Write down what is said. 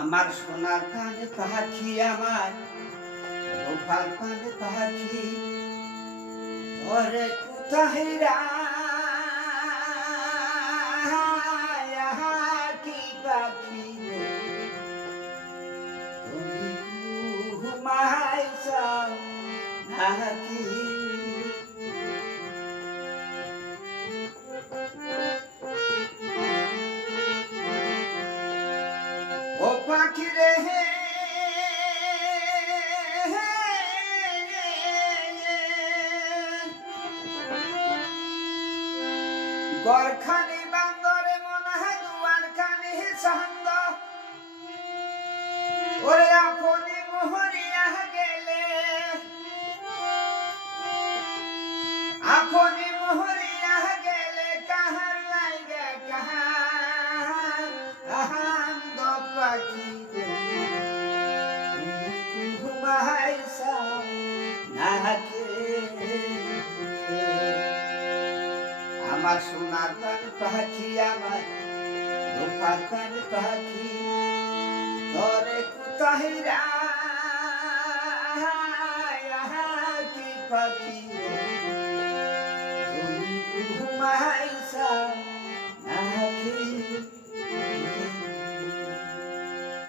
আমার সোনার কানে পাখি আমার রূপার কানে পাখি, তোরে কোথায় কি পাখি রে? তুমি ঘুমাইছ নাকি পাখি রে গরখানি বান্দরে মনে হয় দুয়ার খানি সান্দ ওরে আপনি মোহরিয়া গেলে। আপনি আমার সোনার প্রাণ পাখি আমার ধোকার প্রাণ পাখি ধরে কুতাহিরা কি পাখি তুমি ঘুমায়